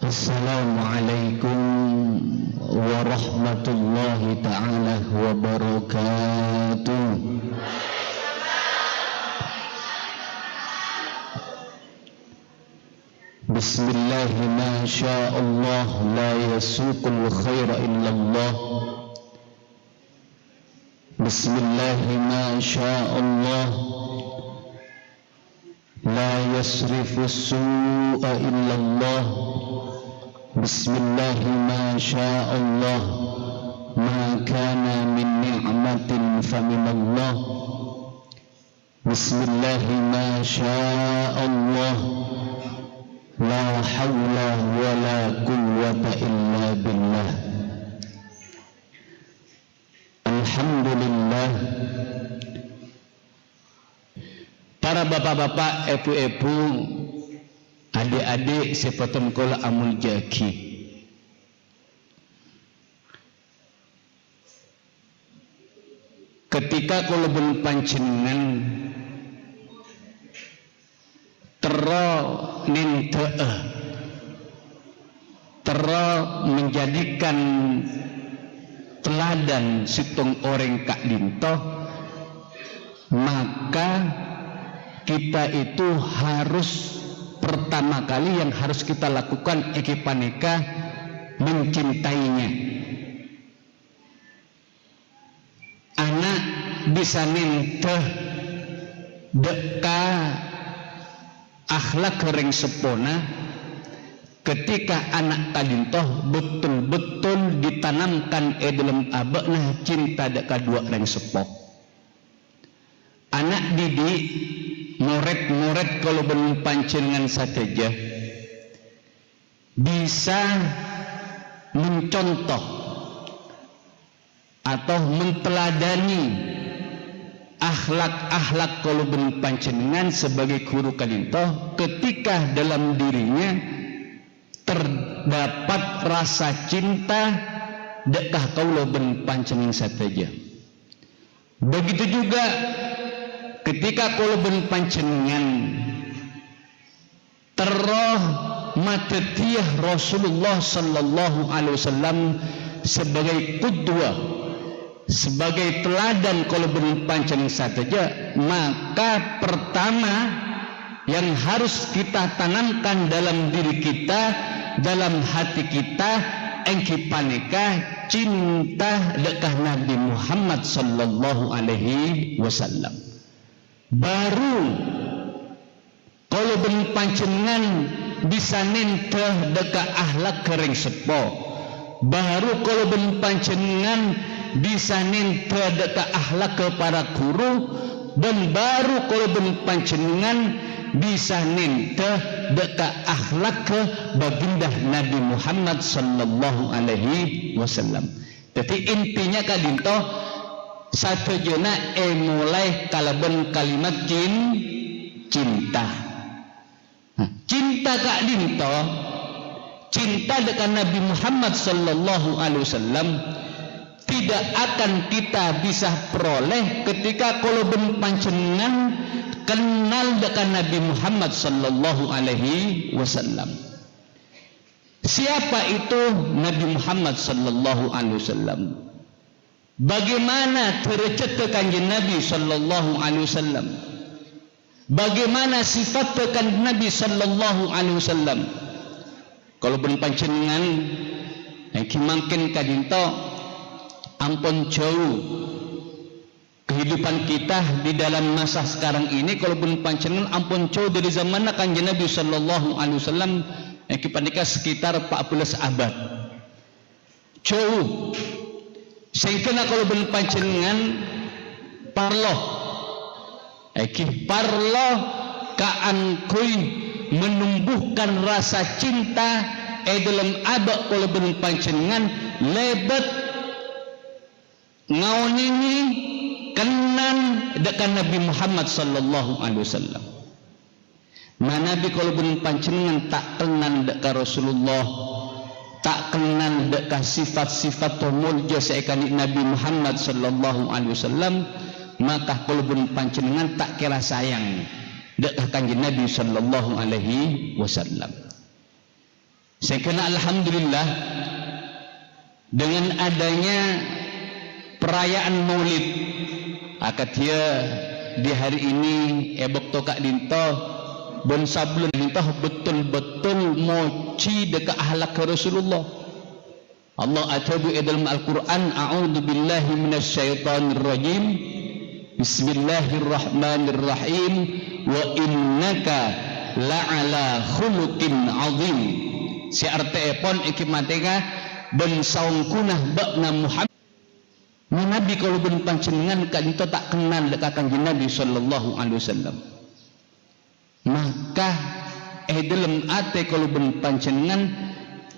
Assalamualaikum warahmatullahi ta'ala wabarakatuh. Bismillah, ma sya'allah, la yasuqul khaira illallah. Bismillah, ma sya'allah, la yasrifus su'a illallah. Bismillah, ma sya'allah, ma kana min ni'matin faminallah. Bismillah, ma sya'allah, la hawla wa la quwwata illa billah. Alhamdulillah. Para bapak-bapak, ibu-ibu, adik-adik sepatum kula amul jaki. Ketika kula ben panjenengan tero ninte'eh, tero menjadikan teladan situng orang kak lintoh, maka kita itu harus pertama kali yang harus kita lakukan ekipaneka mencintainya. Anak bisa ninteh deka akhlak kering sepona ketika anak kalintoh betul-betul ditanamkan dalam abakna cinta deka dua reng sepok. Anak didik murid-murid kalau ben panjenengan saja bisa mencontoh atau menteladani akhlak-akhlak kalau ben panjenengan sebagai guru kalintoh ketika dalam dirinya terdapat rasa cinta dekah kaulo ben panjenengan saja. Begitu juga ketika kula ben panjenengan teroh matetiah Rasulullah sallallahu alaihi wasallam sebagai qudwah, sebagai teladan kula ben panjenengan saja, maka pertama yang harus kita tanamkan dalam diri kita, dalam hati kita, engkipaneka cinta dekah Nabi Muhammad sallallahu alaihi wasallam. Baru kalau ben panjenengan bisa nenteh deka akhlak kering sepo, baru kalau ben panjenengan bisa nenteh deka akhlak ke para guru, dan baru kalau ben panjenengan bisa nenteh deka akhlak ke baginda Nabi Muhammad sallallahu alaihi wasallam. Jadi intinya kalintoh satu jena mulai kalaben kalimat cinta. Cinta kak dinto, cinta dengan Nabi Muhammad sallallahu alaihi wasallam tidak akan kita bisa peroleh ketika kalau ben panjenengan kenal dengan Nabi Muhammad sallallahu alaihi wasallam. Siapa itu Nabi Muhammad sallallahu alaihi wasallam? Bagaimana derajat kanjeng Nabi sallallahu alaihi wasallam? Bagaimana sifat kanjeng Nabi sallallahu alaihi wasallam? Kalau ben panjenengan iki mangken kadinto ampun jauh kehidupan kita di dalam masa sekarang ini, kalau ben panjenengan ampun jauh dari zaman kanjeng Nabi sallallahu alaihi wasallam iki panika sekitar 14 abad. Jauh. Sehingga kalau ben panjenengan parlo kaangkuy menumbuhkan rasa cinta dalam abak kalau ben panjenengan lebet ngaonini kenan dekat Nabi Muhammad sallallahu alaihi wasallam. Manabi kalau ben panjenengan tak kenan dekat Rasulullah tak kenal dekat sifat-sifat mulia seekani Nabi Muhammad sallallahu alaihi wasallam, maka kalubun panjenengan tak kira sayang dekat kanjeng Nabi sallallahu alaihi wasallam. Saya kena alhamdulillah dengan adanya perayaan Maulid akad dia di hari ini ebok tokak dinto bon sablon dinto betul-betul moci dekat ahlak Rasulullah. Allah atabu dalam Al-Quran, a'udzu billahi minasyaitonir rajim, bismillahirrahmanirrahim, wa innaka la'ala khuluqin azim. Si arte pon ikimatega ben saungkunah bakna Muhammad Nabi kalau ben panjenengan kan itu tak kenal dekat kanjeng Nabi sallallahu alaihi wasallam, maka dalam ate kalau ben panjenengan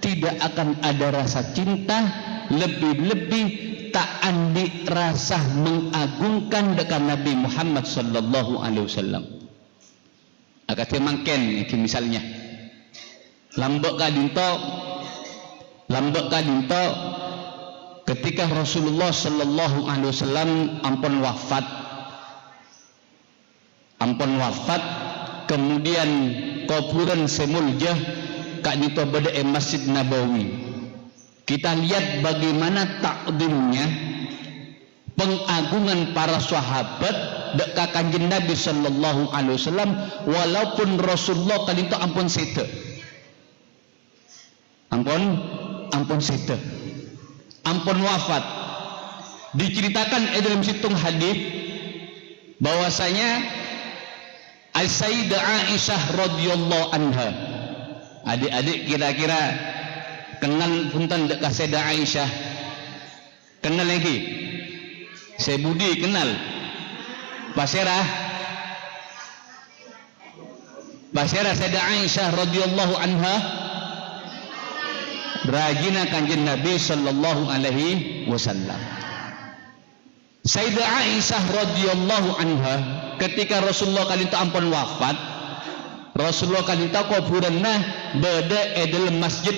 tidak akan ada rasa cinta, lebih-lebih tak andi rasa mengagungkan dekat Nabi Muhammad sallallahu alaihi wasallam. Agak mangken iki misalnya lambek kadinto ketika Rasulullah sallallahu alaihi wasallam ampun wafat kemudian kuburan semulja kadinto beda Masjid Nabawi. Kita lihat bagaimana takdimnya pengagungan para sahabat dekat kanjeng Nabi sallallahu alaihi wasallam, walaupun Rasulullah kadinto ampun sete. Ampun sete. Ampun wafat. Diceritakan dalam situng hadis bahwasanya Sayyidah Aisyah radhiyallahu anha, adik-adik kira-kira kenal punten dekat Sayyidah Aisyah? Kenal lagi? Saya Budi kenal. Basirah Sayyidah Aisyah radhiyallahu anha rajina kanjeng Nabi sallallahu alaihi wasallam. Sayyidah Aisyah radhiyallahu anha ketika Rasulullah kali itu ampun wafat, Rasulullah kali itu kuburanna beda dalam Masjid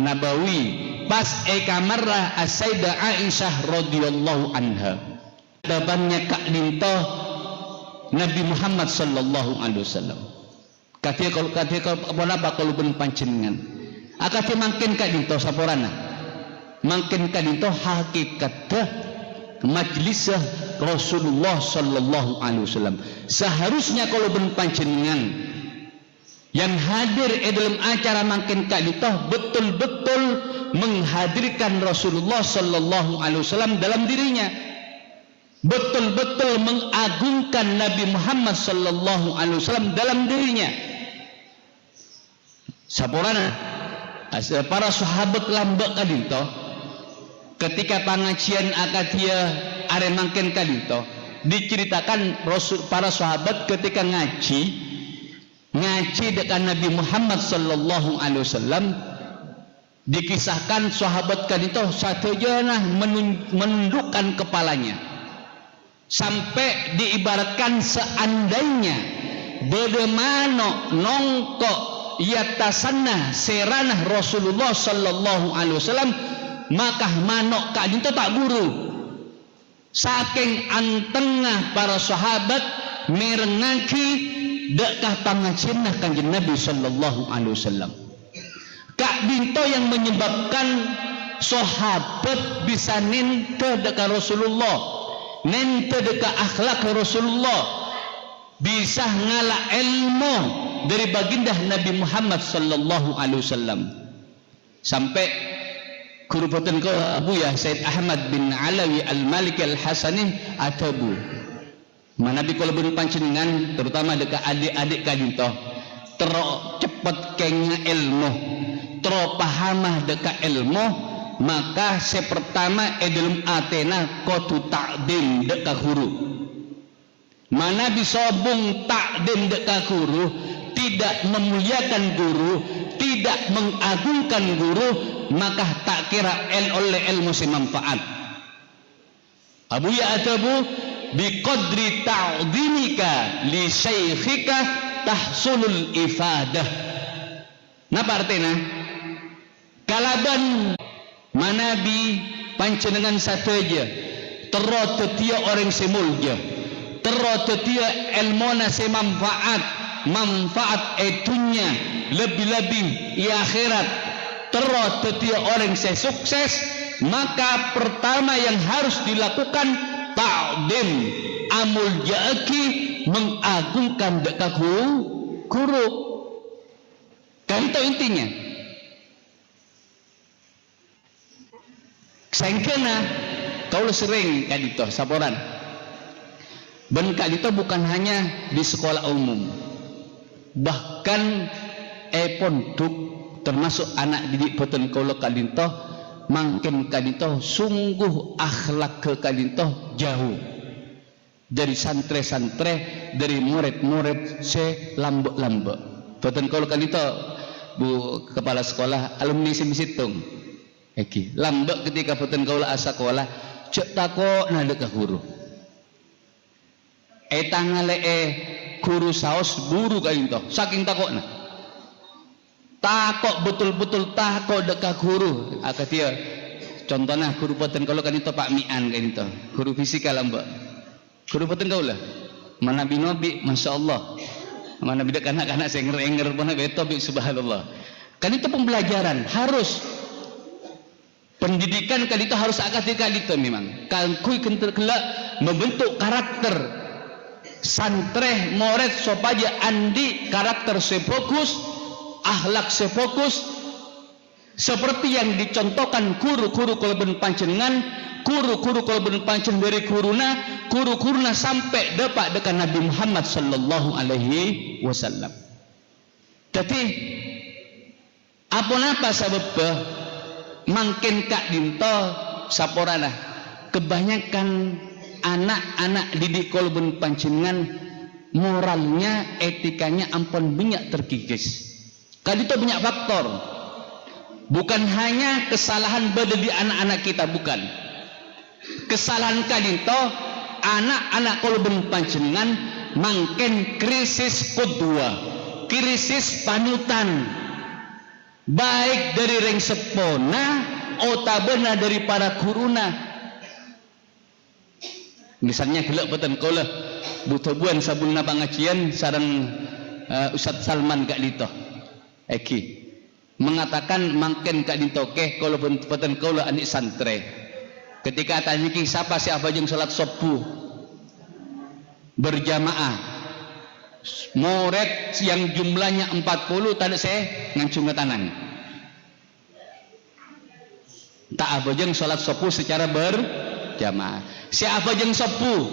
Nabawi. Pas kamarah Sayyidah Aisyah radhiyallahu anha. Dabannya kak dinto Nabi Muhammad sallallahu alaihi wasallam. Katia kalau ben panjenengan akati mangkin kak dinto saporana, mangkin kak dinto hakikatnya majlis Rasulullah sallallahu alaihi wasallam. Seharusnya kalau ben panjenengan yang hadir dalam acara mangkin kak dinto betul-betul menghadirkan Rasulullah sallallahu alaihi wasallam dalam dirinya, betul-betul mengagungkan Nabi Muhammad sallallahu alaihi wasallam dalam dirinya. Saporana para sahabat lambek kadinto ketika pengajian akadia are mangken kadinto diceritakan para sahabat ketika ngaji dekat Nabi Muhammad sallallahu alaihi wasallam, dikisahkan sahabat kadinto satujana menundukkan kepalanya sampai diibaratkan seandainya bagaimana nongko yatasanna seranah Rasulullah sallallahu alaihi wasallam, maka manok kadinto tak guru. Saking antengah para sahabat merengaki dekah pangajian kanjeng Nabi sallallahu alaihi wasallam. Kak dinto yang menyebabkan sahabat bisa nente dekat Rasulullah, nente dekat akhlak Rasulullah, bisa ngalah ilmu dari baginda Nabi Muhammad sallallahu alaihi wasallam. Sampai kurupaten ko Abu ya Said Ahmad bin Alawi Al-Maliki Al-Hasani atabu manabi kalau beri panjenengan terutama dekat adik-adik kadinto cepat kengnya ilmu, pahamah dekat ilmu, maka sepertama dalam Athena kotu takdim dekat guru. Mana bisa bung takdim dekat guru, tidak memuliakan guru, tidak mengagungkan guru, maka tak kira oleh ilmu semanfaat. Abu ya atabu biqadri ta'dhimika li syaikhika tahsulul ifadah. Napa artinya? kalaban manabi pancenengan sateja tero tetia orang semulja tero tetia elmona semanfaat manfaat etunya lebih-lebih di akhirat tero tetia orang sukses, maka pertama yang harus dilakukan ta'zim amul ja'aki, mengagungkan dekat guru. Kan itu intinya. Sengkena kalau sering kadito saporan. Ben kadito bukan hanya di sekolah umum. Bahkan pondok termasuk anak didik boten kula kadito mangken kadito sungguh akhlak ke kadito jauh. Dari santre-santre, dari murid-murid se lambek-lambek. Boten kula kadito Bu kepala sekolah alumni simsitung. Eki lambek ketika boten kaula asa sekolah cek takok nade ka guru. Tangale guru saos buru kadito saking takokna. Takok betul-betul takok deka guru. Akatia contohnya guru boten kaula kadito Pak Mian kadito. Guru fisika lambek. Guru boten kaula. Mana binobi masyaallah. Mana bidak anak-anak saya enger-enger mana beto bi subhanallah. Kan itu pembelajaran harus pendidikan kan itu harus akad itu memang. Kan kui kentel kelak membentuk karakter santre murid supaya andi karakter sefokus, akhlak sefokus seperti yang dicontohkan guru-guru kalaben panjenengan, guru-guru kalaben panjenengan dari guru-guruna sampai depak dekat Nabi Muhammad sallallahu alaihi wasallam. Jadi apa sebabnya mangken kak dinto saporana kebanyakan anak-anak didik kalaben panjenengan moralnya, etikanya ampun banyak terkikis. Kan itu banyak faktor. Bukan hanya kesalahan beda di anak-anak kita, bukan. Kesalahan kadito anak-anak kalaben panjenengan mangken krisis kedua, krisis panutan, baik dari reng sepona otabena dari para guruna. Misalnya gelak boten kula butuh buan sabunna pangajian sareng Ustaz Salman kak dito Eki mengatakan mangken kak dito keh kalau boten kula adik santre ketika tanya siapa siapa yang salat subuh berjamaah murid yang jumlahnya 40 tadi saya ngancung ke tangan tak apa yang salat subuh secara berjamaah siapa yang subuh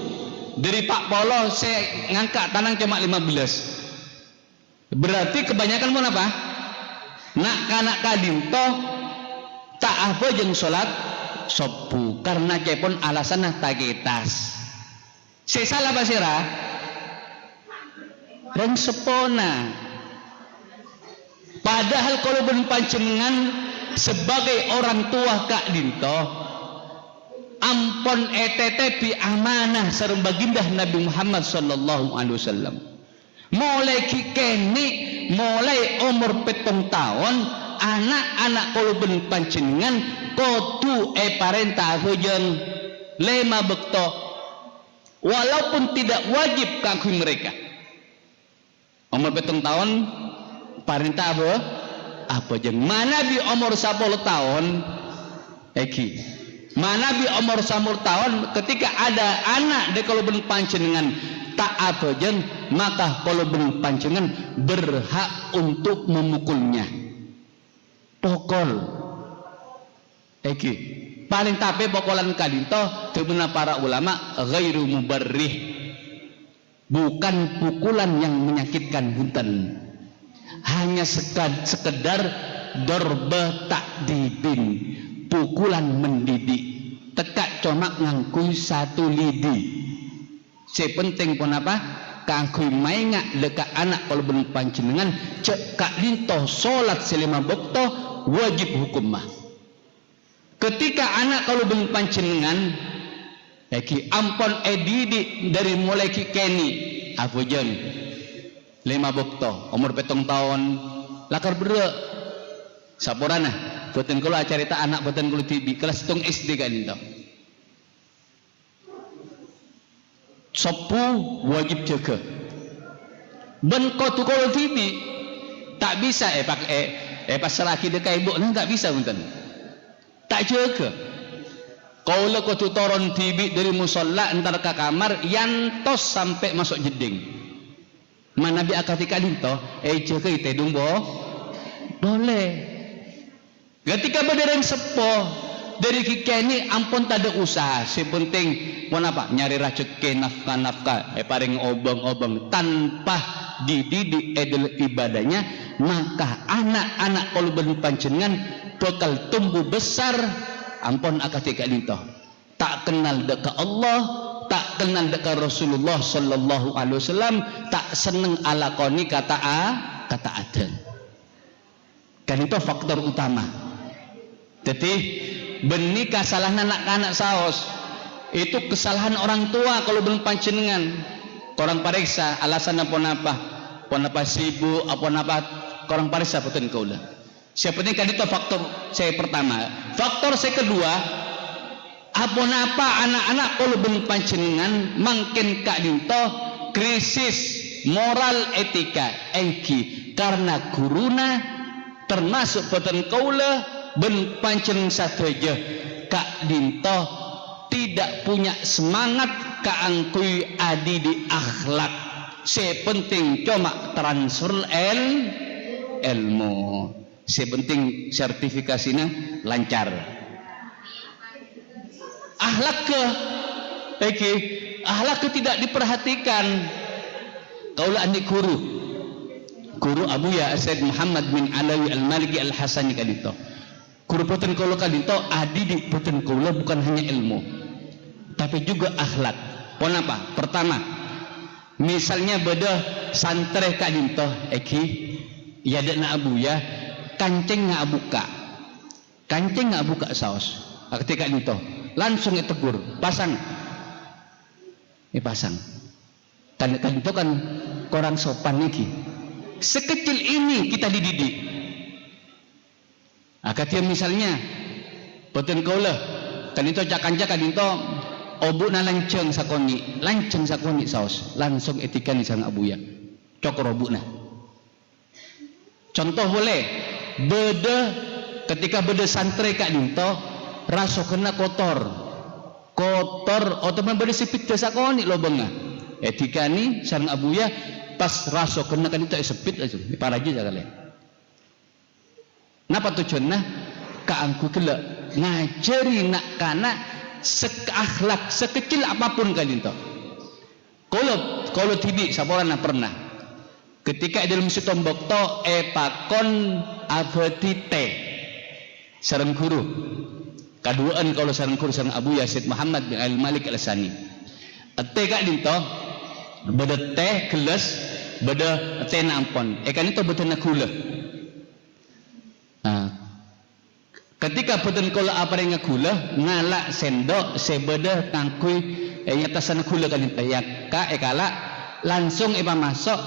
dari Pak Polo saya ngangkat tanang cuma 15 berarti kebanyakan pun apa nak kanak kadinto tak apa yang salat subuh karena cepon alasannya tagetas saya salah pasira reng sepona padahal kalau panjenengan sebagai orang tua kak dinto ampon bi amanah sareng baginda Nabi Muhammad sallallahu alaihi wasallam mulai kikeni mulai umur 7 tahun anak-anak kalau panjenengan kudu parenta hujan lema bekto walaupun tidak wajib kanggo mereka umur 7 tahun parenta apa jeng mana di umur 10 tahun eki mana di umur 10 tahun ketika ada anak de kalau panjenengan tak apa jeng maka kalau panjenengan berhak untuk memukulnya pokol eki paling tapi pokolan kadito temen para ulama ghairu mubarrih bukan pukulan yang menyakitkan bunten hanya sekedar dorba takdibin pukulan mendidik tekak comak ngangkui 1 lidi sepenting pun apa kangkui maingat dekat anak kalau panjenengan cek kak lintoh solat selima bokto wajib hukum mah ketika anak kalau panjenengan eki ampon didik dari mulai kikeni apa jeng 5 bokto umur 7 tahun lakar berdua saporana boten kula carita anak boten kula tibi kelas 7 SD kan itu. Sepu wajib jaga. Ben kau tu kalau tibi tak bisa pas laki dekat ibu ni tak bisa punten. Tak jaga. Kalau kau tu turun tibi dari musola entar ke kamar yantos sampai masuk jeding. Mana Nabi akatika dinto jaga itu dong boleh. Ketika berdereng sepo dari kikeni ampun tak ada usaha, sepenting pun apa nyari rezeki nafkah paring obong-obong tanpa dididik edel ibadahnya, maka anak-anak kalau panjenengan bakal tumbuh besar ampun akatika dinto tak kenal dekat Allah, tak kenal dekat Rasulullah sallallahu alaihi wasallam, tak seneng alakoni kata ada. Kan itu faktor utama. Jadi benih kesalahan anak-anak saos itu kesalahan orang tua kalau belum panjenengan korang pariksa alasan apa sibuk apa korang pariksa betul kaulah siapa ni kan itu faktor saya pertama. Faktor saya kedua apa anak-anak kalau belum panjenengan makin kak dinto krisis moral etika engki karena guruna termasuk betul kaulah ben pancen sateja kak dinto tidak punya semangat kaangkui adi di akhlak sepenting cuma transfer ilmu sepenting sertifikasinya lancar akhlak ke tidak diperhatikan kaulah adik guru Abu Ya Said Muhammad bin Alawi Al-Maliki Al-Hasani kadito guru boten kula kadito adi di boten kula bukan hanya ilmu tapi juga akhlak. Pon apa? Pertama, misalnya beda santre kadito ya dek abu ya kancing ngabuka saos ketika kadito langsung tegur pasang kadito kan korang sopan niki sekecil ini kita dididik. Katia misalnya boten kaula kanito cakan-cakan dinto obuna lanceng sakoni saos langsung etika ni sang abuya cokor obuna. Contoh boleh beda ketika beda santre kak dinto raso kena kotor otomatis beda sipit sakoni lobengna etika ni sang abuya pas raso kena kan itu sepit aja paraji sekali. Napa tujuannya? Kaangku kela ngajari nak kana akhlak sekecil apapun kalian tahu. Kalau tibi saporan pernah. Ketika dalam tombok to pakon abati teh sareng guru. Kaduaan kalau sareng guru sareng Abu Yazid Muhammad bin Al-Malik Al-Sani. Teh kalian tahu beda teh gelas beda teh nampon. Kan itu betul nak gula. Ketika boten kula apareng gula ngalak sendok sebeda kangkui nyatasan gula kan ya kala langsung masuk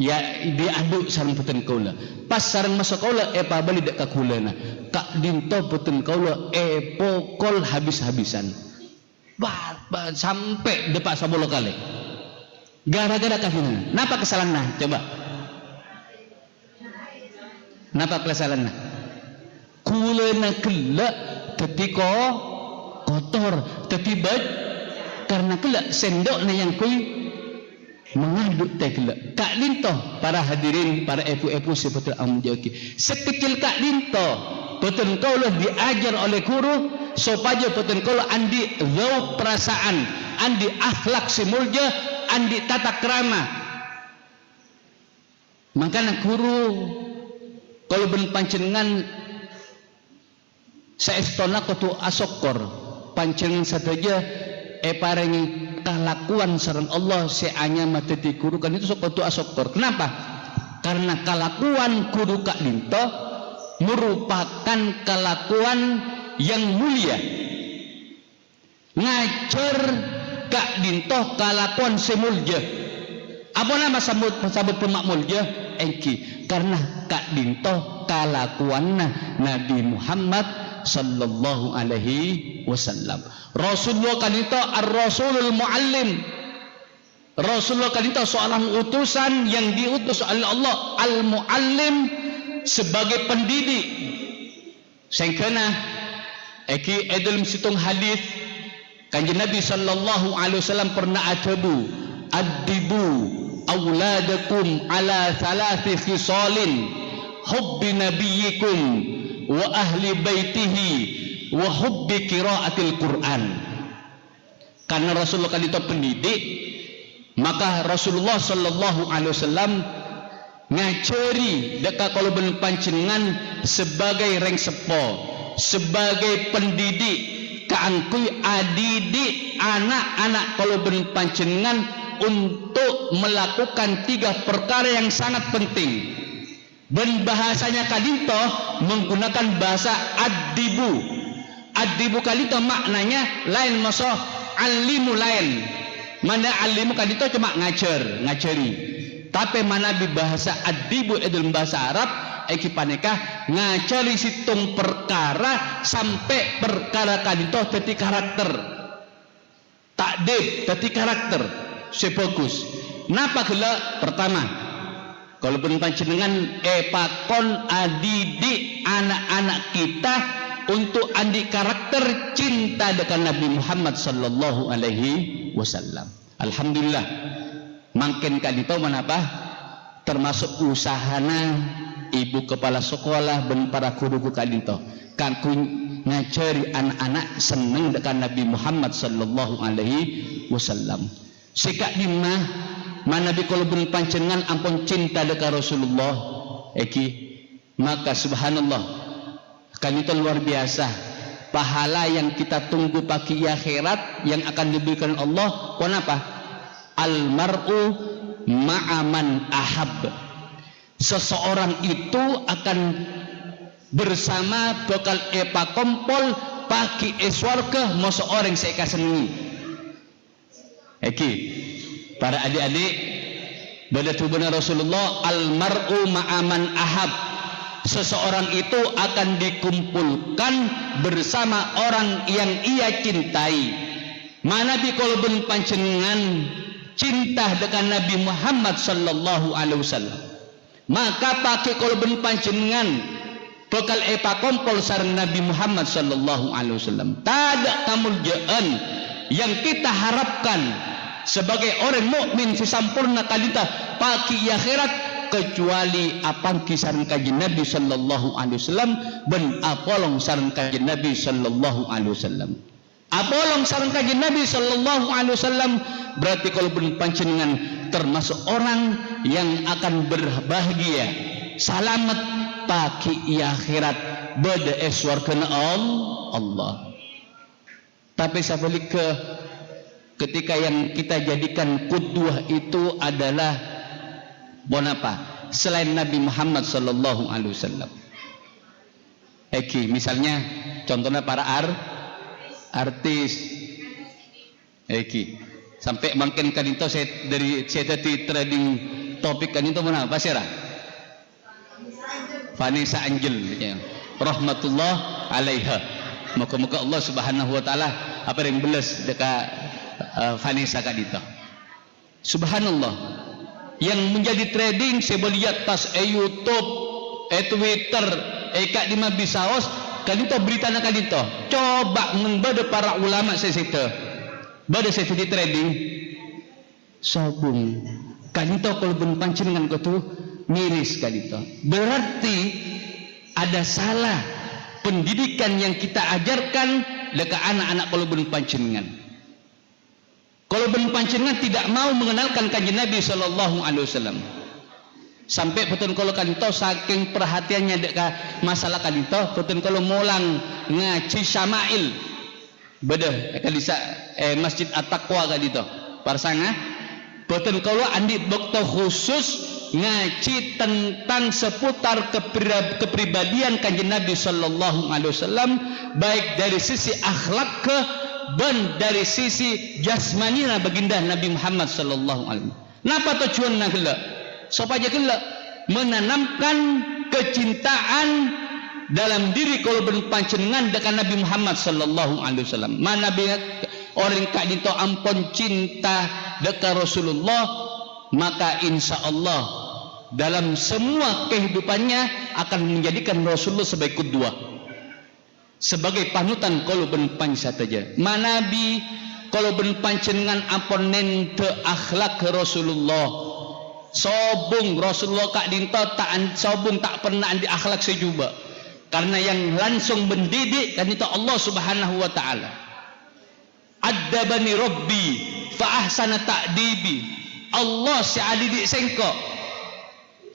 ya diaduk sareng boten kula pas sareng masuk kula bali dek ka kulana kak dinto boten kula pokol habis-habisan sampai depak 10 kali gara-gara kahina napa kesalahan coba. Napa kesalahan? Kulena kelak ketika kotor, tetiba karena kelak sendoknya yang kui mengaduk teh kelak. Kak lintoh para hadirin, para ibu-ibu seperti amjoki. Sekecil kak lintoh, betul kau lah diajar oleh guru supaya betul kau andi zau perasaan, andi akhlak semulja, andi tata krama. Makanya guru kalau ben panjenengan saestona kudu asokor panjenengan saja parengi kalakuan sareng Allah seanya mateti guru kan itu kudu asokor. Kenapa? Karena kalakuan guru Kak Dinto merupakan kalakuan yang mulia. Ngajar Kak Dinto kalakuan semulja. Apa nama sabut pemakmulja? Engki karena Kak Dinto kalakuanna Nabi Muhammad sallallahu alaihi wasallam. Rasulullah kanito ar-rasulul muallim. Rasulullah kanito seorang utusan yang diutus oleh Allah, al-muallim, sebagai pendidik. Sengkena eki dalam situng hadis kanjeng Nabi sallallahu alaihi wasallam pernah atabu addibu auladakum ala thalathi khisalin hubbi nabiyyikum wa ahli baitihi wa hubbi qiraatil Quran. Karena Rasulullah kan itu pendidik, maka Rasulullah sallallahu alaihi wasallam ngajari dekat kalau panjenengan sebagai reng sepo, sebagai pendidik kaangkui adidik anak-anak kalau panjenengan untuk melakukan 3 perkara yang sangat penting. Dan bahasanya kalito menggunakan bahasa adibu. Adibu kalito maknanya lain, maso alimu lain. Mana alimu kalito cuma ngajari. Tapi mana di bahasa adibu dalam bahasa Arab eki paneka ngajari situng perkara sampai perkara kalito dadi karakter. Takdib dadi karakter. Sefokus. Napa gela? Pertama, kalau panjenengan pakon adidik anak-anak kita untuk andi karakter cinta dengan Nabi Muhammad sallallahu alaihi wasallam. Alhamdulillah. Makin kadito manapa? Termasuk usahana ibu kepala sekolah dan para guru kadito. Kangku ngajari anak-anak seneng dengan Nabi Muhammad sallallahu alaihi wasallam. Sikap dimah mana bi kalau panjenengan ampun cinta dekat Rasulullah eki, maka subhanallah kan itu luar biasa pahala yang kita tunggu pagi akhirat yang akan diberikan Allah. Kenapa? Almar'u ma'aman ahab. Seseorang itu akan bersama bakal kompol pagi eswarga mau seorang saya kasengi. Eki, para adik-adik, pada tubuhnya Rasulullah, almar'u ma'aman ahab. Seseorang itu akan dikumpulkan bersama orang yang ia cintai. Mana di kolbun panjenengan cinta dengan Nabi Muhammad sallallahu alaihi wasallam, maka pakai kolbun panjenengan bakal kompol sareng Nabi Muhammad sallallahu alaihi wasallam. Tidak kamuljaan yang kita harapkan sebagai orang mukmin sesampurna kalita pagi akhirat kecuali apang kisaran kajian Nabi sallallahu alaihi wasallam dan apolong sareng kajian Nabi sallallahu alaihi wasallam. Apolong sareng kajian Nabi sallallahu alaihi wasallam berarti kalau panjenengan termasuk orang yang akan berbahagia selamat pagi akhirat pada eswargana Allah. Tapi sebalik ketika yang kita jadikan qudwah itu adalah bonapa selain Nabi Muhammad sallallahu alaihi wasallam. Eki misalnya contohnya para artis. Eki sampai makin kadito saya dari trading topik kadito mana apa sih? Vanessa Angel ya. Rahmatullah alaiha. Moga-moga Allah subhanahu wa ta'ala apa yang belas dekat Vanessa kadito. Subhanallah. Yang menjadi trading saya lihat tas YouTube, Twitter, kak di Mabisaos kadito berita na kadito. Coba membada para ulama saya situ. Bada saya di trading. Sabung. Kadito kalau panjenengan itu miris kadito. Berarti ada salah pendidikan yang kita ajarkan dekat anak-anak kalau panjenengan. Kalau panjenengan tidak mau mengenalkan kanjeng Nabi sallallahu alaihi wasallam. Sampai betul kalau kanito saking perhatiannya dekat masalah kanito, betul kalau mulang ngaji syama'il. Beda kalisa Masjid At-Taqwa kadito. Parsanga betul kalau andi dokter khusus ngaji tentang seputar kepribadian kanjeng Nabi sallallahu alaihi wasallam baik dari sisi akhlak dan dari sisi jasmanina baginda Nabi Muhammad sallallahu alaihi wasallam. Napa tujuan nagela? Supaya gela menanamkan kecintaan dalam diri kalau panjenengan dekat Nabi Muhammad sallallahu alaihi wasallam. Mana orang kak dinto ampun cinta dekat Rasulullah, maka insya Allah dalam semua kehidupannya akan menjadikan Rasulullah sebagai kedua, sebagai panutan kalau panjat saja. Manabi kalau panjenengan ampun nente akhlak ke Rasulullah, sobung Rasulullah kak dinto tak sobung tak pernah di akhlak sejuba, karena yang langsung mendidik kan itu Allah Subhanahu wa taala. Addabani Rabbi fa ahsana ta'dibi. Allah si adidik sengko,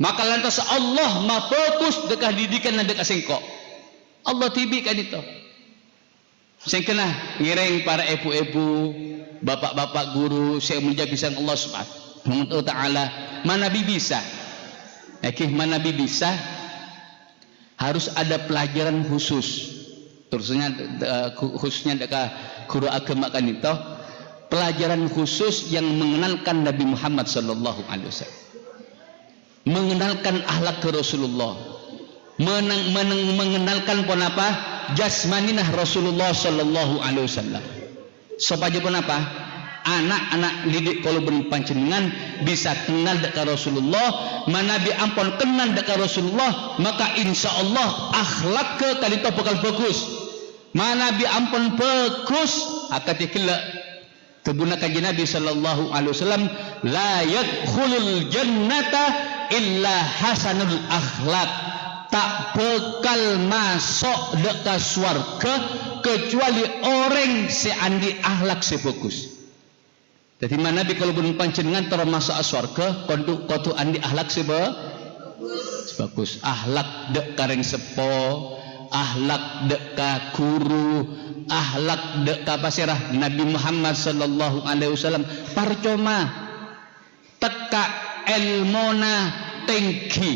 maka lantas Allah ma fokus dekat didikan dekat sengko. Allah tibi kan itu. Saya kena ngireng para ibu-ibu, bapak-bapak guru, saya menjaga sang Allah Subhanahu wa taala. Mana bisa? Mana bisa? Harus ada pelajaran khusus. Terusnya khususnya dekat guru agama kan itu, pelajaran khusus yang mengenalkan Nabi Muhammad sallallahu alaihi wasallam, mengenalkan akhlak ke Rasulullah, mengenalkan pun apa jasmaninah Rasulullah sallallahu alaihi wasallam. Supaya pun apa anak-anak didik kalau panjenengan bisa kenal dekat Rasulullah, manabi ampun kenal dekat Rasulullah, maka insya Allah akhlak ke kalita bakal bagus. Manabi ampun bagus akatikila tebuna kaji Nabi sallallahu alaihi wasallam, la yadkhulul jannata illa hasanul akhlak. Tak bakal masuk dekat surga kecuali orang seandi akhlak sebagus. Jadi mana bi kalau belum panjenengan termasuk surga kudu andi akhlak sebagus. Akhlak dek kareng sepo, akhlak dek ka guru, akhlak dek ka pasirah Nabi Muhammad sallallahu alaihi wasallam parcoma teka ilmona tinggi,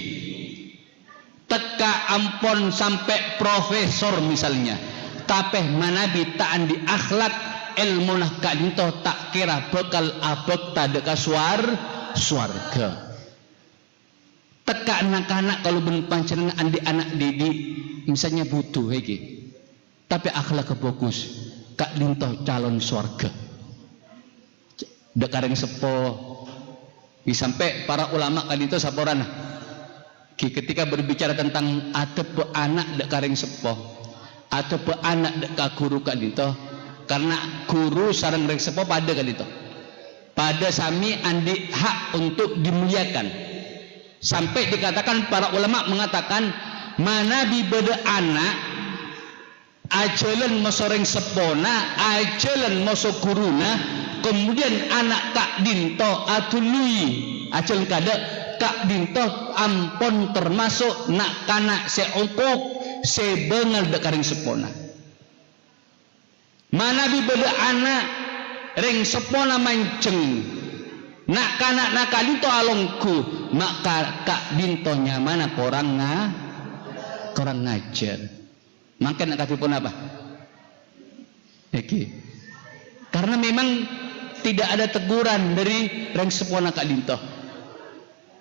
teka ampon sampai profesor misalnya, tapi manabi tak andi akhlak ilmu nak kadinto tak kira bakal abek tak deka suarga. Teka anak-anak kalau panjenengan andi anak didik misalnya butuh iki, tapi akhlak bagus kak dinto calon suarga. Dekareng sepo, sampai para ulama kadinto saporana. Ketika berbicara tentang atau anak dek kareng sepoh atau anak dek guru kan itu, karena guru sarang reng sepoh pada kan itu, pada sami andi hak untuk dimuliakan, sampai dikatakan para ulama mengatakan mana bibeda anak ajalan mosoreng sepona ajalan moso guruna, kemudian anak kak dinto atului ajalan kada kak dinto ampon termasuk nak kanak seongkok sebengal dekaring sepona. Mana bibeda anak ring sepona manceng nak kanak nak kak dinto alongku, maka kak dintonya mana korang ngajar. Maka nak kati pun apa? Oke. Karena memang tidak ada teguran dari ring sepona kak dinto.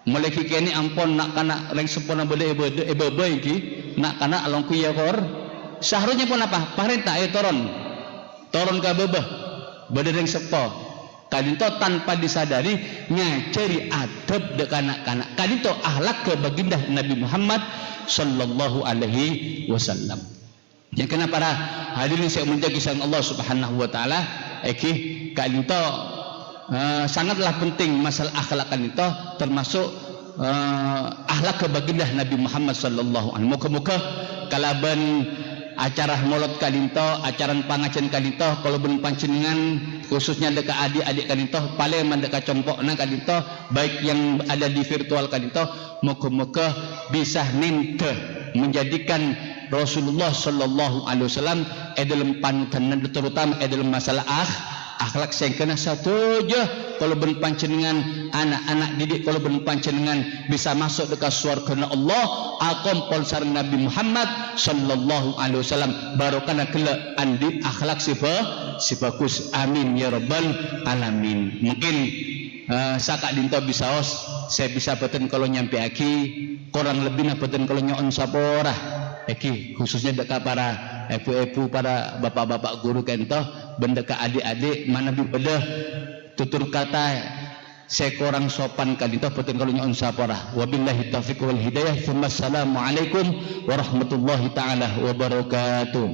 Mulai kini ampon nak kana reng sepona bede iki nak kana alongku ya kor seharusnya pun apa parenta toron ka bebeh bede reng sepo kadinto tanpa disadari ngajari adab dek anak-anak kadinto akhlak ke baginda Nabi Muhammad sallallahu alaihi wasallam. Yang kena para hadirin saya menjaga sang Allah Subhanahu wa taala kadinto sangatlah penting masalah akhlakan itu, termasuk akhlak kebaginda Nabi Muhammad sallallahu alaihi wasallam. Muka-muka kalaban acara molot kalinto, acara pangajian kalinto, kalau belum panjenengan khususnya dekat adik-adik kalinto, paling mendekat compokna kalinto, baik yang ada di virtual kalinto, muka-muka bisa ninte menjadikan Rasulullah sallallahu alaihi wasallam dalam panutan terutama dalam masalah akhlak saya kena satu je kalau panjenengan anak-anak didik kalau panjenengan bisa masuk dekat surga Allah akompol sareng Nabi Muhammad sallallahu alaihi wasallam barokana kela andi akhlak si bagus amin ya rabbal alamin. Mungkin sakak dinto bisaos saya bisa beten kalau nyampe aki kurang lebih napaten kalau nyon sapora eki khususnya dekat para epu-epu para bapak-bapak guru kento benda ke adik-adik mana bi pada tutur kata sekorang sopan kadita paten kalau nyon sapora wabillahi taufiq wal hidayah wassalamualaikum warahmatullahi taala wabarakatuh.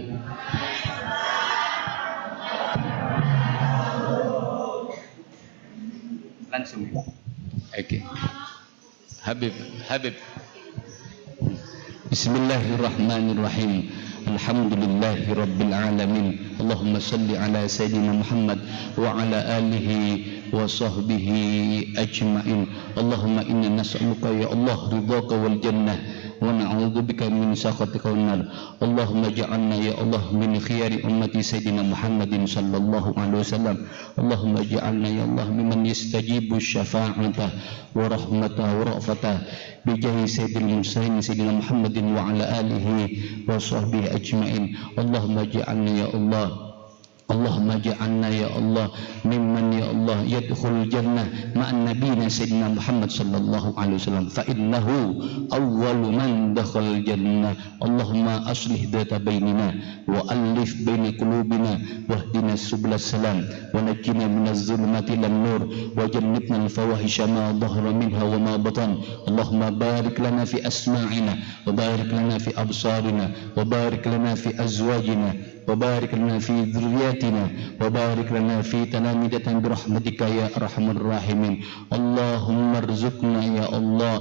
Langsung oke. Habib Bismillahirrahmanirrahim. Alhamdulillahi rabbil alamin. Allahumma salli ala sayyidina Muhammad wa ala alihi wa sahbihi ajma'in. Allahumma inna nas'aluka ya Allah ridhaka wal jannah wa na'udzubika min sakhatika wan nar. Allahumma ja'alna ya Allah min khiyari ummati sayyidina Muhammadin sallallahu alaihi wasallam. Allahumma ja'alna ya Allah mimman yastajibu syafa'ata wa rahmata wa ra'fata bi jahi sayyidil mursalin sayyidina Muhammadin wa ala alihi wa sahbihi ajma'in. Allahumma ja'alna ya Allah Allahumma ja'alna ya Allah mimman ya Allah yadkhul jannah ma'an nabiyina sayyidina Muhammad sallallahu alaihi wasallam fa innahu awwalu man dakhal jannah. Allahumma aslih dhata bainina wa alif baina qulubina wahdina subulas salam wa najjina minaz zulumati ilan nur wa jannibna al fawahisha ma dhahara minha wa ma batan. Allahumma barik lana fi asma'ina wa barik lana fi absarina wa barik lana fi azwajina وبارك لنا في ذرياتنا وبارك لنا في تلامذة برحمتك يا أرحم الراحمين. اللهم ارزقنا يا الله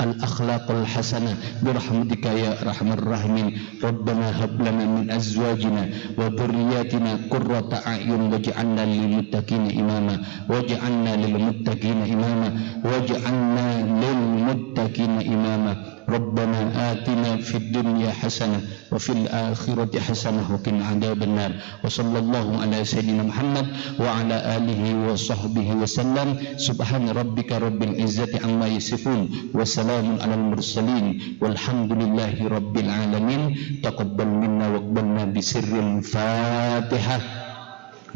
الأخلاق الحسنة برحمتك يا أرحم الراحمين. ربنا هب لنا من أزواجنا وذرياتنا قرة أعين واجعلنا للمتقين إماما واجعلنا للمتقين إماما واجعلنا للمتقين إماما. ربنا آتنا في الدنيا حسنة وفي الآخرة حسنة وقنا عذاب النار. وصلى الله على سيدنا محمد وعلى آله وصحبه وسلم. سبحان ربك رب العزة عما يصفون وسلام على المرسلين والحمد لله رب العالمين. تقبل منا واقبلنا بسر الفاتحة.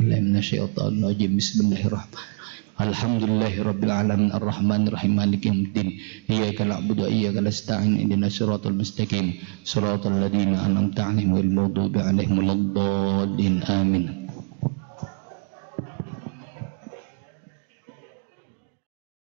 من الشيطان الرجيم. بسم الله الرحمن الرحيم. Alhamdulillahi rabbil alamin arrahmanir rahim maliki yaumiddin iyyaka na'budu wa iyyaka nasta'in ihdinas siratal mustaqim siratal ladzina an'amta 'alaihim ghairil maghdubi 'alaihim waladdallin amin.